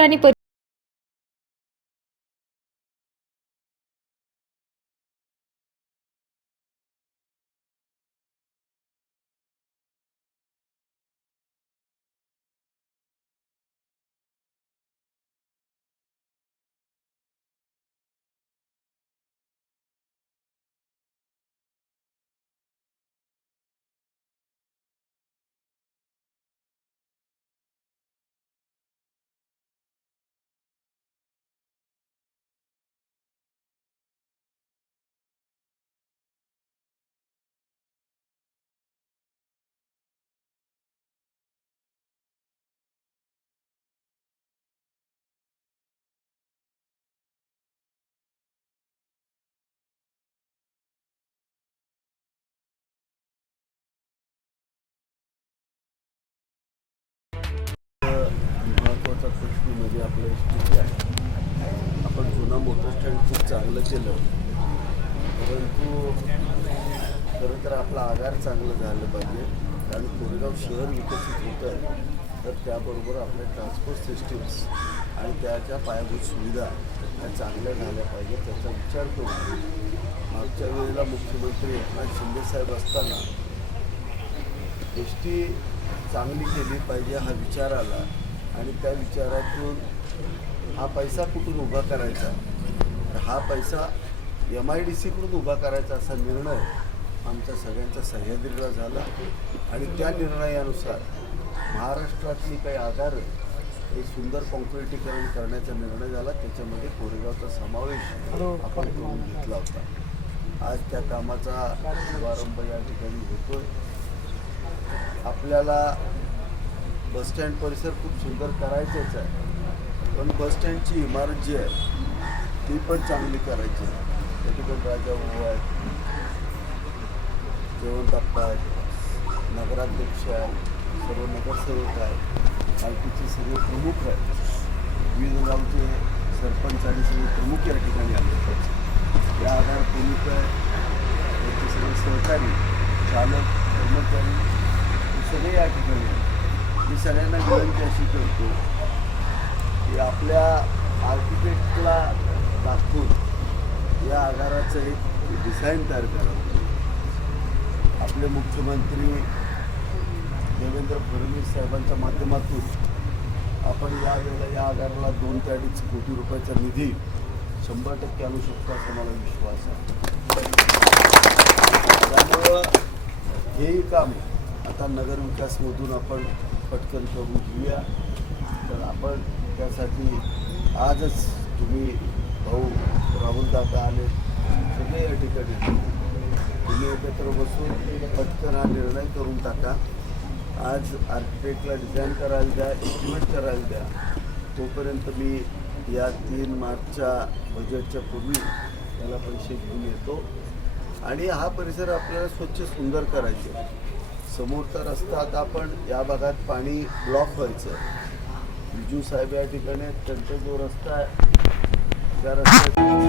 आणि मध्ये म्हणजे आपल्या एस आहे. आपण जुना मोटर स्टँड खूप चांगलं केलं. परंतु खरं तर आपला आगार चांगलं झालं पाहिजे. कारण कोरेगाव शहर विकसित होतं आहे. तर त्याबरोबर आपल्या ट्रान्सपोर्ट सिस्टीम्स आणि त्याच्या पायाभूत सुविधा ह्या चांगल्या झाल्या पाहिजे त्याचा विचार करून. मागच्या वेळेला मुख्यमंत्री एकनाथ शिंदेसाहेब असताना एस टी चांगली केली पाहिजे हा विचार आला. आणि त्या विचारातून हा पैसा कुठून उभा करायचा? तर हा पैसा एम आय डी सीकडून उभा करायचा असा निर्णय आमच्या सगळ्यांच्या सह्याद्रीला झाला. आणि त्या निर्णयानुसार महाराष्ट्रातली काही आधार हे सुंदर कॉन्क्रिटीकरण करण्याचा निर्णय झाला. त्याच्यामध्ये कोरेगावचा समावेश आपण करून घेतला होता. आज त्या कामाचा शुभारंभ या ठिकाणी होतोय. आपल्याला बसस्टँड परिसर खूप सुंदर करायचंच आहे. पण बसस्टँडची इमारत जी आहे ती पण चांगली करायची आहे. त्या ठिकाणी राजा भाऊ आहेत जयवंत आप्पा आहेत नगराध्यक्ष आहेत सर्व नगरसेवक आहेत माहितीचे सगळे प्रमुख आहेत. विविध गावचे सरपंच आणि सगळे प्रमुख या ठिकाणी आले या आधार प्रमुख आहे. त्यांचे सगळे सहकारी चालक कर्मचारी सगळे या ठिकाणी आहेत. मी सगळ्यांना विनंती अशी करतो की आपल्या आर्किटेक्टला दाखवून या आगाराचं एक डिझाईन तयार करावं आपले मुख्यमंत्री देवेंद्र फडणवीस साहेबांच्या माध्यमातून आपण यावेळेला या आगाराला दोन ते अडीच कोटी रुपयाचा निधी शंभर टक्के आणू शकतो असा मला विश्वास आहे. त्यामुळं हेही काम आता नगरविकासमधून आपण पटकन करून घेऊया. तर आपण त्यासाठी आजच तुम्ही भाऊ राहुल दादा आले. सगळे या ठिकाणी. तुम्ही एकत्र बसून पटकन हा निर्णय करून टाका. आज आर्किटेक्टला डिझाईन करायला द्या एस्टिमेट करायला द्या. तोपर्यंत मी या तीन मार्चच्या बजेटच्या पूर्वी त्याला पैसे घेऊन येतो. आणि हा परिसर आपल्याला स्वच्छ सुंदर करायचा आहे. समोरचा रस्ता आता आपण या भागात पाणी ब्लॉक व्हायचं. बिजू साहेब या ठिकाणी त्यांचा जो रस्ता आहे त्या रस्त्यात